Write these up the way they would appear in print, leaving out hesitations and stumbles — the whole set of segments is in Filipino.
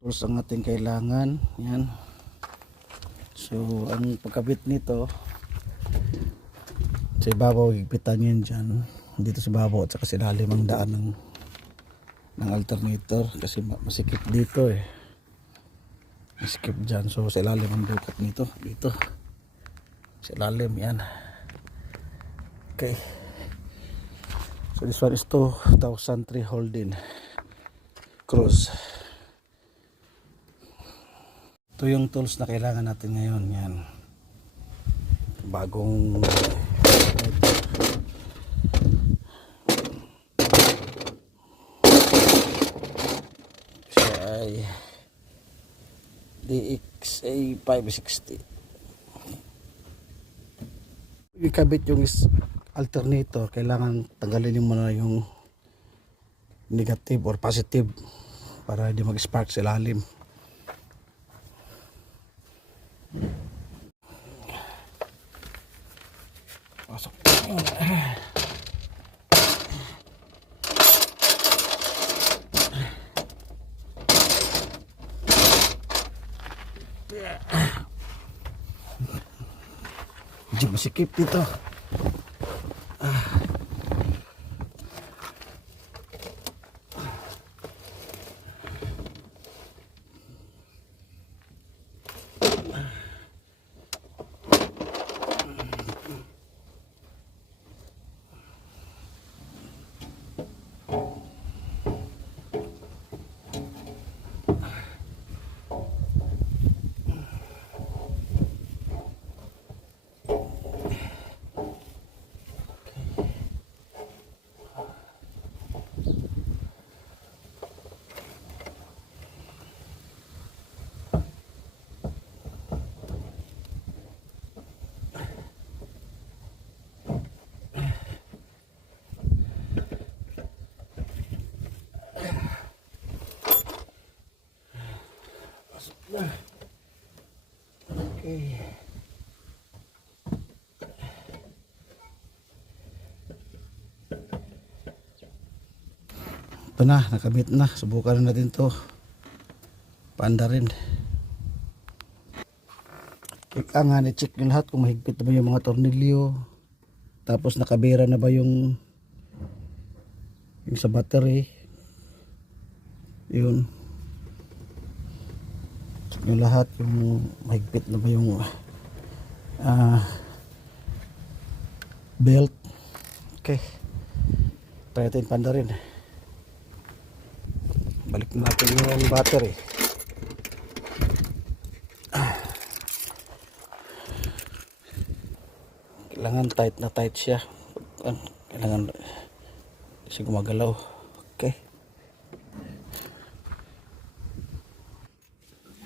tools ang ating kailangan. Yan. So ang pagkabit nito sa ibabaw, higpitan yan dyan dito sa ibabaw at saka sa ilalim ang daan ng alternator kasi masikip dito eh, masikip dyan. So sa ilalim ang dukat nito, dito sa ilalim yan. Okay, so this one is 2003 Holden Cruise. Ito yung tools na kailangan natin ngayon. Yan, bagong siya ay DXA 560. Ikabit yung alternator, kailangan tanggalin mo na yung negative or positive para hindi mag-spark sa ilalim. Pasok. Medyo masikip dito. Okay. Ito na, nakabit na. Subukan na natin to. Paanda rin. Kailangan i-check nyo lahat kung mahigpit na ba yung mga tornilyo. Tapos nakabira na ba yung sa battery. Yun. Check nyo lahat yung mahigpit na ba yung belt. Okay. Try natin paanda rin. Balik natin yung battery. Kailangan tight na tight siya. Kailangan kasi gumagalaw. Okay.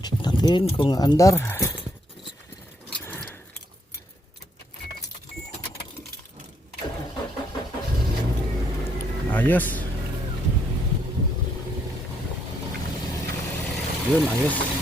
Check natin kung andar. Ayos. Yun, ayos.